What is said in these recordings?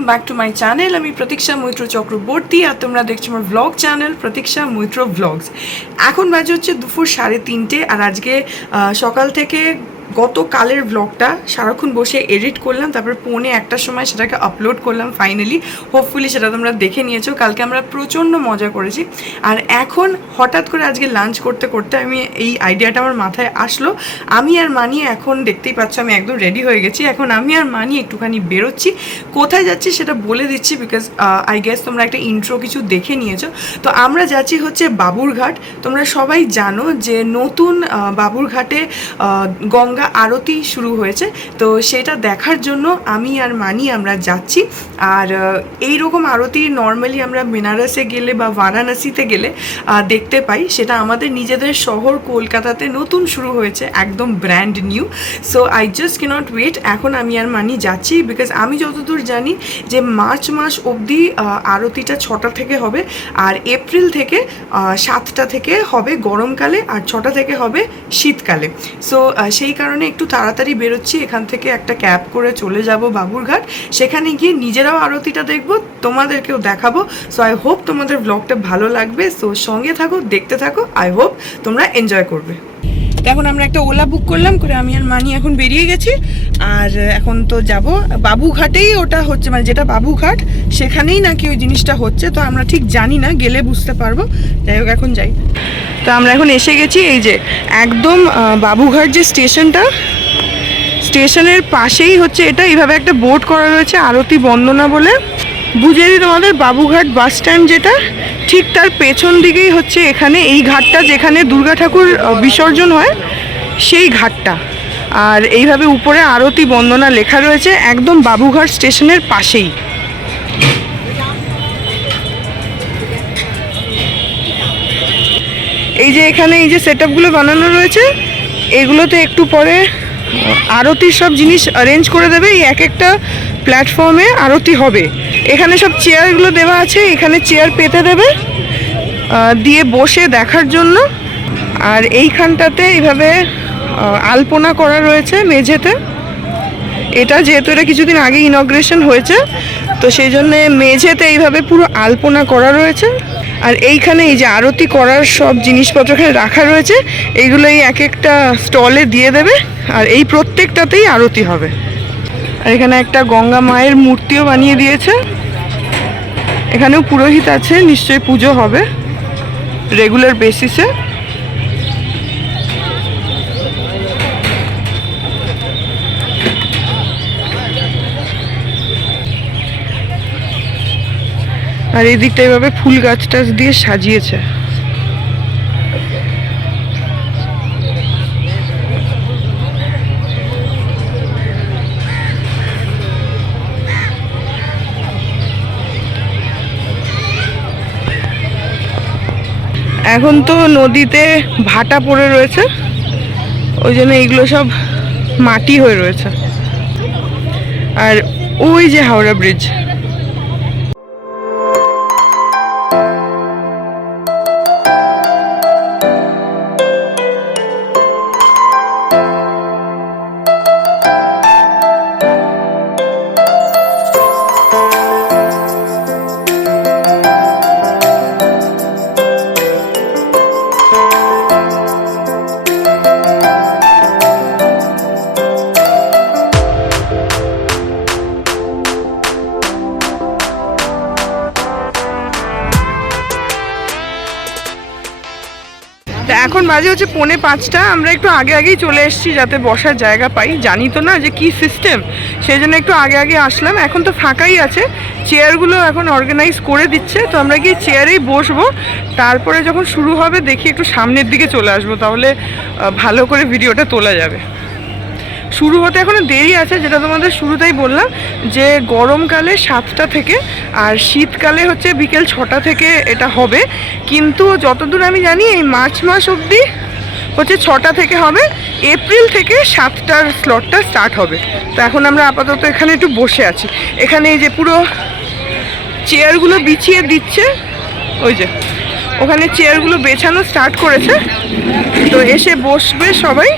Welcome back to my channel আমি প্রতীক্ষা মৈত্র চক্রবর্তী আর তোমরা দেখছ আমার ব্লগ চ্যানেল প্রতীক্ষা মৈত্র ব্লগস এখন বাজে হচ্ছে দুপুর সাড়ে তিনটে আর আজকে সকাল থেকে গতকালের ব্লগটা সারাক্ষণ বসে এডিট করলাম তারপর পৌনে একটার সময় সেটাকে আপলোড করলাম ফাইনালি হোপফুলি সেটা তোমরা দেখে নিয়েছো। কালকে আমরা প্রচণ্ড মজা করেছি। আর এখন হঠাৎ করে আজকে লাঞ্চ করতে করতে আমি এই আইডিয়াটা আমার মাথায় আসলো। আমি আর মানি এখন দেখতেই পাচ্ছ আমি একদম রেডি হয়ে গেছি। এখন আমি আর মানি একটুখানি বেরোচ্ছি। কোথায় যাচ্ছি সেটা বলে দিচ্ছি বিকজ আই গেস তোমরা একটা ইন্ট্রো কিছু দেখে নিয়েছো। তো আমরা যাচ্ছি হচ্ছে বাবুরঘাট। তোমরা সবাই জানো যে নতুন বাবুরঘাটে আহ, গঙ্গা আরতি শুরু হয়েছে। তো সেটা দেখার জন্য আমি আর মানি আমরা যাচ্ছি। আর এই রকম আরতি নর্মালি আমরা বেনারসে গেলে বা বারাণসীতে গেলে দেখতে পাই। সেটা আমাদের নিজেদের শহর কলকাতাতে নতুন শুরু হয়েছে, একদম brand new so I just can't wait এখন আমি আর মানি যাচ্ছি বিকজ আমি যতদূর জানি যে মার্চ মাস অবধি আরতিটা ছটা থেকে হবে। আর এপ্রিল থেকে সাতটা থেকে হবে গরমকালে আর ছটা থেকে হবে শীতকালে। সো সেই কারণে একটু তাড়াতাড়ি বেরোচ্ছি। এখান থেকে একটা ক্যাব করে চলে যাব বাবুরঘাট। সেখানে গিয়ে নিজেরাও আরতিটা দেখব, তোমাদেরকেও দেখাবো। সো আই হোপ তোমাদের ব্লগটা ভালো লাগবে। সো সঙ্গে থাকো, দেখতে থাকো। আই হোপ তোমরা এনজয় করবে। এখন আমরা একটা ওলা বুক করলাম, করে আমি আর মানি এখন বেরিয়ে গেছি। আর এখন তো যাব বাবুঘাটেই, ওটা হচ্ছে মানে যেটা বাবুঘাট, সেখানেই নাকি ওই জিনিসটা হচ্ছে। তো আমরা ঠিক জানি না, গেলে বুঝতে পারব। যাই হোক, এখন যাই। তো আমরা এখন এসে গেছি এই যে একদম বাবুঘাট যে স্টেশনটা, স্টেশনের পাশেই হচ্ছে এটা। এইভাবে একটা বোর্ড করা রয়েছে আরতি বন্দনা বলে। বুঝে দিই তোমাদের, বাবুঘাট বাস স্ট্যান্ড যেটা, ঠিক তার পেছন দিকেই হচ্ছে এখানে এই ঘাটটা যেখানে দুর্গা ঠাকুর বিসর্জন হয়, সেই ঘাটটা। আর এইভাবে উপরে আরতি বন্দনা লেখা রয়েছে, একদম বাবুঘাট স্টেশনের পাশেই। এই যে এখানে এই যে সেট বানানো রয়েছে, এগুলোতে একটু পরে আরতির সব জিনিস অ্যারেঞ্জ করে দেবে, এই এক একটা প্ল্যাটফর্মে আরতি হবে। এখানে সব চেয়ারগুলো দেওয়া আছে, এখানে চেয়ার পেতে দেবে দিয়ে বসে দেখার জন্য। আর এইখানটাতে এইভাবে আলপনা করা রয়েছে মেঝেতে। এটা যেহেতু এটা কিছুদিন আগে ইনগ্রেশন হয়েছে, তো সেই জন্য মেঝেতে এইভাবে পুরো আলপনা করা রয়েছে। আর এইখানে এই যে আরতি করার সব জিনিসপত্র এখানে রাখা রয়েছে এইগুলো এই এক একটা স্টলে দিয়ে দেবে, আর এই প্রত্যেকটাতেই আরতি হবে। আর এখানে একটা গঙ্গা মায়ের মূর্তিও বানিয়ে দিয়েছে। এখানেও পুরোহিত আছে, নিশ্চয়ই পুজো হবে রেগুলার বেসিসে আর এই দিকটা এভাবে ফুল গাছ টাছ দিয়ে সাজিয়েছে। এখন তো নদীতে ভাটা পড়ে রয়েছে। ওই জন্য এইগুলো সব মাটি হয়ে রয়েছে। আর ওই যে হাওড়া ব্রিজ। বাজে হচ্ছে পৌনে পাঁচটা। আমরা একটু আগে আগেই চলে এসেছি যাতে বসার জায়গা পাই। জানি তো না যে কি সিস্টেম সেই জন্য একটু আগে আগে আসলাম। এখন তো ফাঁকাই আছে। চেয়ারগুলো এখন অর্গানাইজ করে দিচ্ছে। তো আমরা গিয়ে চেয়ারেই বসবো। তারপরে যখন শুরু হবে, দেখি একটু সামনের দিকে চলে আসব। তাহলে ভালো করে ভিডিওটা তোলা যাবে। শুরু হতে এখনও দেরি আছে, যেটা তোমাদের শুরুতেই বললাম, যে গরমকালে সাতটা থেকে আর শীতকালে হচ্ছে বিকেল ছটা থেকে এটা হবে। কিন্তু যতদূর আমি জানি, এই মার্চ মাস অবধি হচ্ছে ছটা থেকে হবে, এপ্রিল থেকে সাতটার স্লটটা স্টার্ট হবে। তো এখন আমরা আপাতত এখানে একটু বসে আছি। এখানে এই যে পুরো চেয়ারগুলো বিছিয়ে দিচ্ছে, ওই যে, ওখানে চেয়ারগুলো বেছানো স্টার্ট করেছে। তো এসে বসবে সবাই।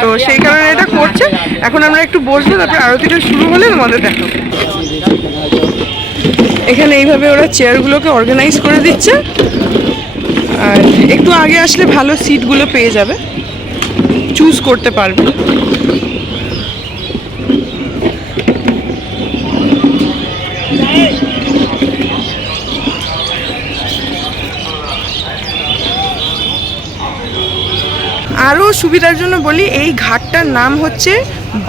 তো সেই কারণে এটা করছে। এখন আমরা একটু বসবো, তারপরে আরতিটা শুরু হলে তোমাদের দেখো এখানে এইভাবে ওরা চেয়ারগুলোকে অর্গানাইজ করে দিচ্ছে। আর একটু আগে আসলে ভালো সিটগুলো পেয়ে যাবে। চুজ করতে পারবে। আরও সুবিধার জন্য বলি, এই ঘাটটার নাম হচ্ছে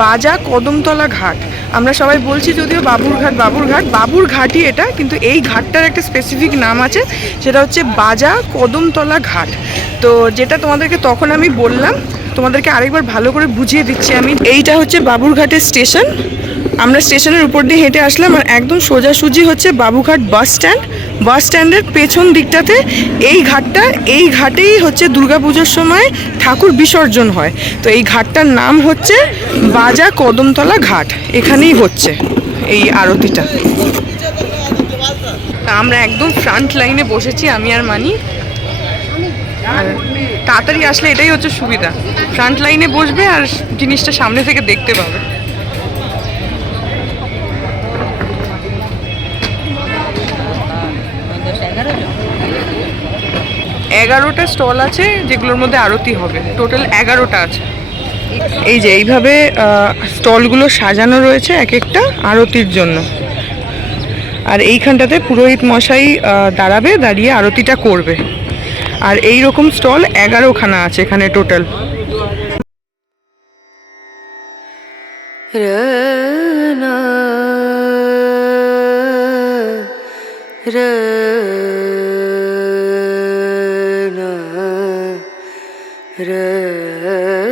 বাজা কদমতলা ঘাট। আমরা সবাই বলছি যদিও বাবুরঘাট বাবুরঘাট বাবুরঘাটই এটা, কিন্তু এই ঘাটটার একটা স্পেসিফিক নাম আছে, সেটা হচ্ছে বাজা কদমতলা ঘাট। তো যেটা তোমাদেরকে তখন আমি বললাম, তোমাদেরকে আরেকবার ভালো করে বুঝিয়ে দিচ্ছি আমি। এইটা হচ্ছে বাবুরঘাটের স্টেশন আমরা স্টেশনের উপর দিয়ে হেঁটে আসলাম আর একদম সোজাসুজি হচ্ছে বাবুঘাট বাস স্ট্যান্ড। বাস স্ট্যান্ডের পেছন দিকটাতে এই ঘাটটা, এই ঘাটেই হচ্ছে দুর্গাপুজোর সময় ঠাকুর বিসর্জন হয়। তো এই ঘাটটার নাম হচ্ছে বাজা কদমতলা ঘাট। এখানেই হচ্ছে এই আরতিটা। আমরা একদম ফ্রন্ট লাইনে বসেছি, আমি আর মানি। তাড়াতাড়ি আসলে এটাই হচ্ছে সুবিধা। ফ্রন্ট লাইনে বসবে আর জিনিসটা সামনে থেকে দেখতে পাবে। এগারোটা স্টল আছে, যেগুলোর মধ্যে আরতি হবে। টোটাল এগারোটা আছে। এই যে, এইভাবে স্টলগুলো সাজানো রয়েছে এক একটা আরতির জন্য। আর এইখানটাতে পুরোহিত মশাই দাঁড়াবে, দাঁড়িয়ে আরতিটা করবে। আর এই রকম স্টল এগারোখানা আছে এখানে টোটাল रना रे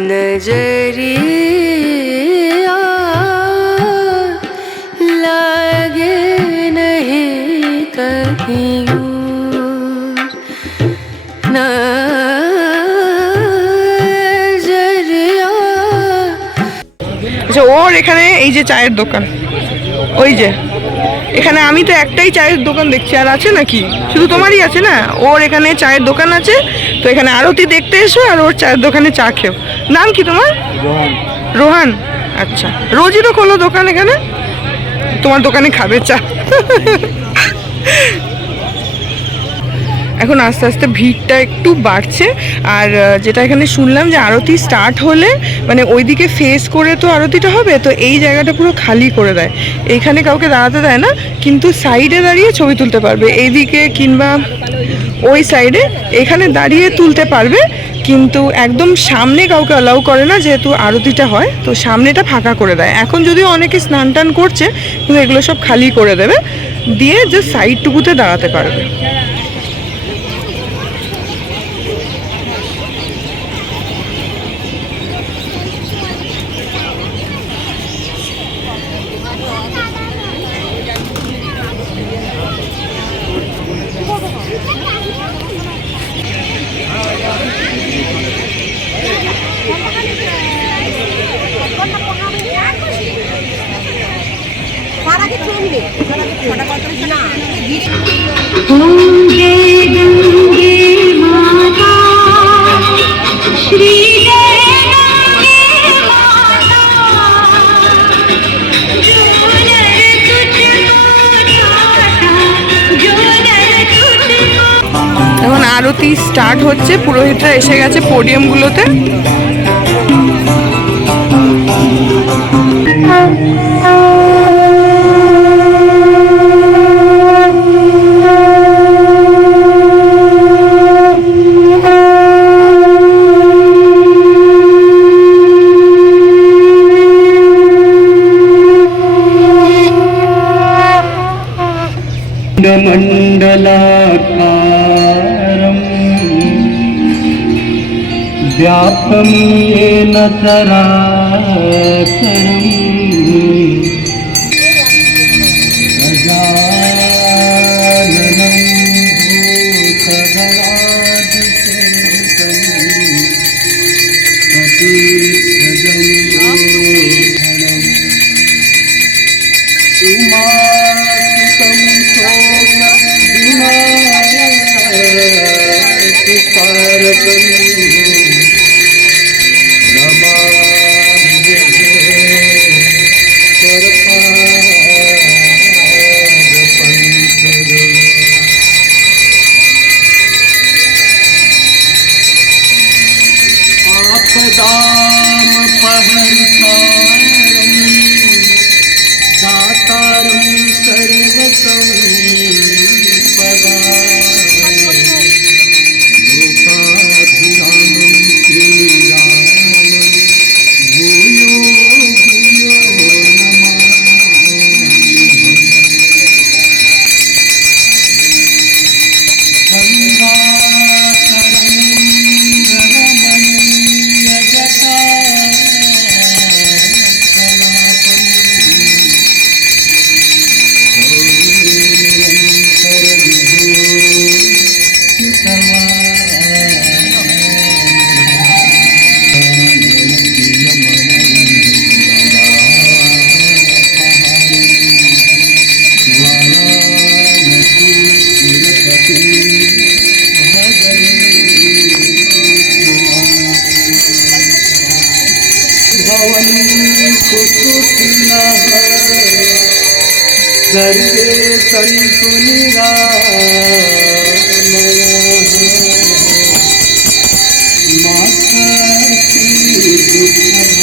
नजरिया लागे नहीं कहीं और नजरिया আচ্ছা ওর এখানে এই যে চায়ের দোকান ওই যে এখানে আমি তো একটাই চায়ের দোকান দেখছি আর আছে নাকি? শুধু তোমারই আছে না? ওর এখানে চায়ের দোকান আছে তো এখানে আরতি দেখতে এসো আর ওর চায়ের দোকানে চা খেও। নাম কি তোমার? রোহান। আচ্ছা। রোজই তো খোলো দোকান এখানে? তোমার দোকানে খাবে চা। এখন আস্তে আস্তে ভিড়টা একটু বাড়ছে। আর যেটা এখানে শুনলাম যে আরতি স্টার্ট হলে মানে ওইদিকে ফেস করে তো আরতিটা হবে, তো এই জায়গাটা পুরো খালি করে দেয়। এইখানে কাউকে দাঁড়াতে দেয় না, কিন্তু সাইডে দাঁড়িয়ে ছবি তুলতে পারবে। এইদিকে কিংবা ওই সাইডে এখানে দাঁড়িয়ে তুলতে পারবে, কিন্তু একদম সামনে কাউকে অ্যালাউ করে না, যেহেতু আরতিটা হয়, তো সামনেটা ফাঁকা করে দেয়। এখন যদিও অনেকে স্নান টান করছে, কিন্তু এগুলো সব খালি করে দেবে। দিয়ে যে সাইডটুকুতে দাঁড়াতে পারবে। আরতি স্টার্ট হচ্ছে পুরোহিতরা এসে গেছে পোডিয়ামগুলোতে पाप न करा Deus.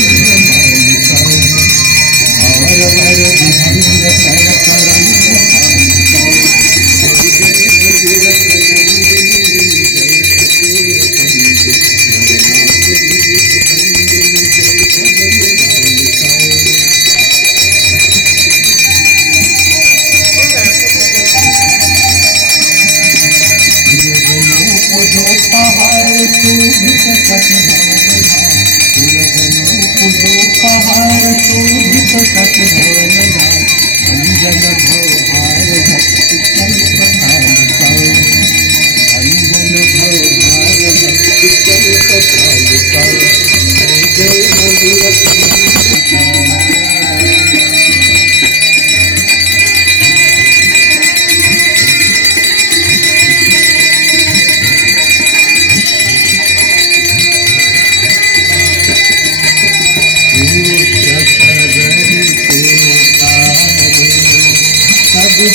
Thank you.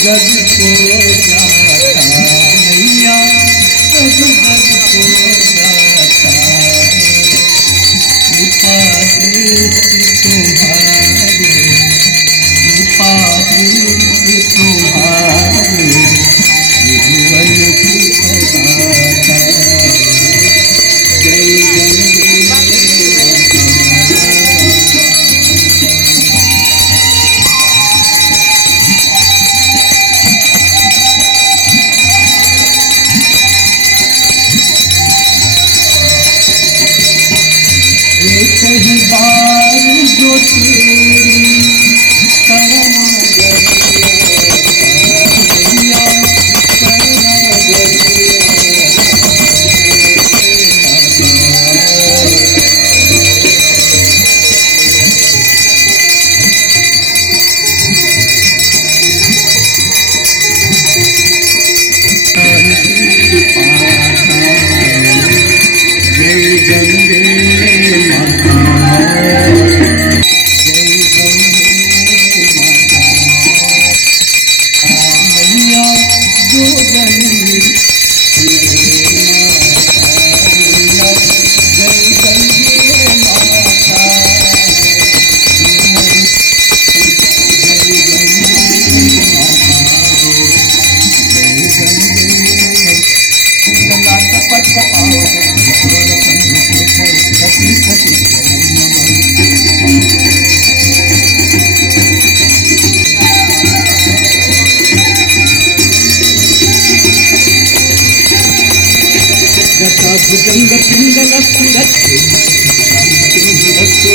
जग को जाता नैया सब जग को जाता कृपा दृष्टि तुम्हारी कृपा दृष्टि तुम्हारी जीवन की सदा you.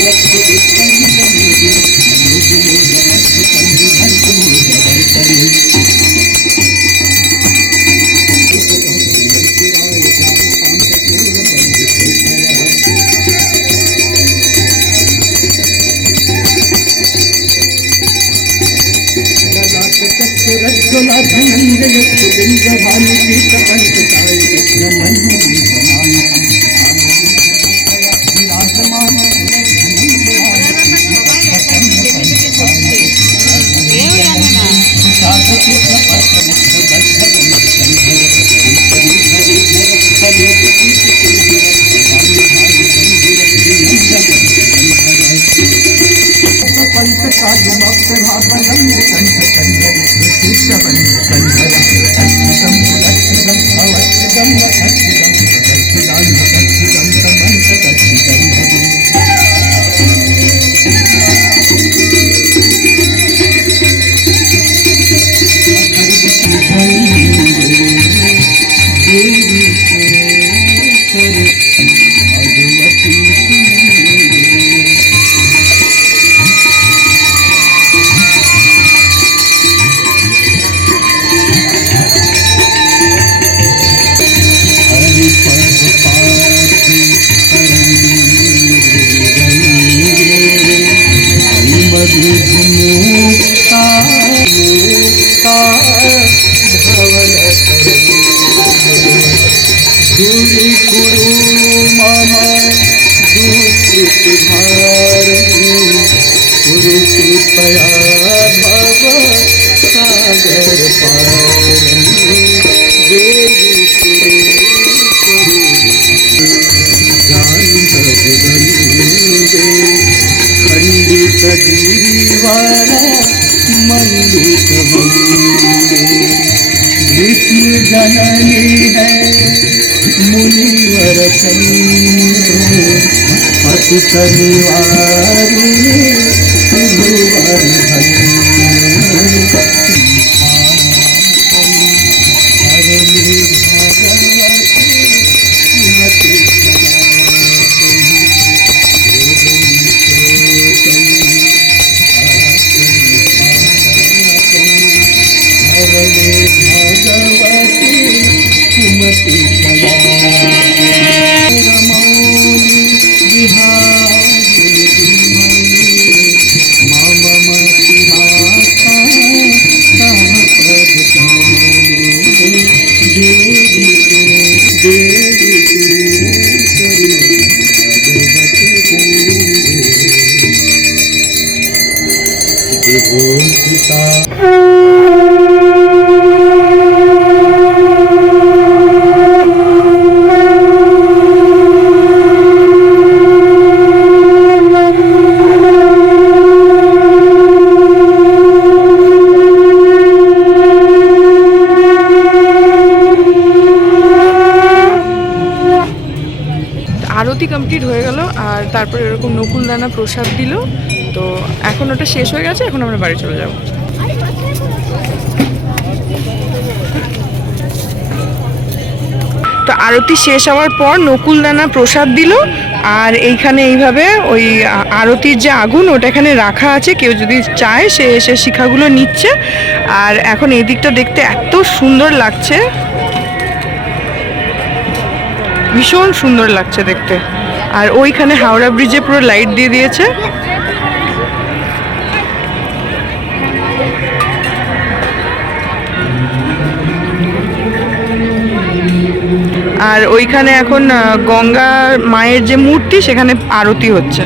Thank you. कंठकंडरी कंठकंडरी दे खंडित गिरिवर मंडित मंदिर विष्णु जननी है मुनिवर पति परिवार তারপরে এরকম নকুল দানা প্রসাদ দিল। তো এখন ওটা শেষ হয়ে গেছে, এখন আমরা বাড়ি চলে যাব। তো আরতি শেষ হওয়ার পর নকুল দানা প্রসাদ দিল, আর এইখানে এইভাবে ওই আরতির যে আগুন, ওটা এখানে রাখা আছে। কেউ যদি চায়, সে এসে শিখাগুলো নিচ্ছে। আর এখন এই দিকটা দেখতে এত সুন্দর লাগছে। ভীষণ সুন্দর লাগছে দেখতে। আর ওইখানে হাওড়া ব্রিজে পুরো লাইট দিয়ে দিয়েছে। আর ওইখানে এখন গঙ্গা মায়ের যে মূর্তি, সেখানে আরতি হচ্ছে।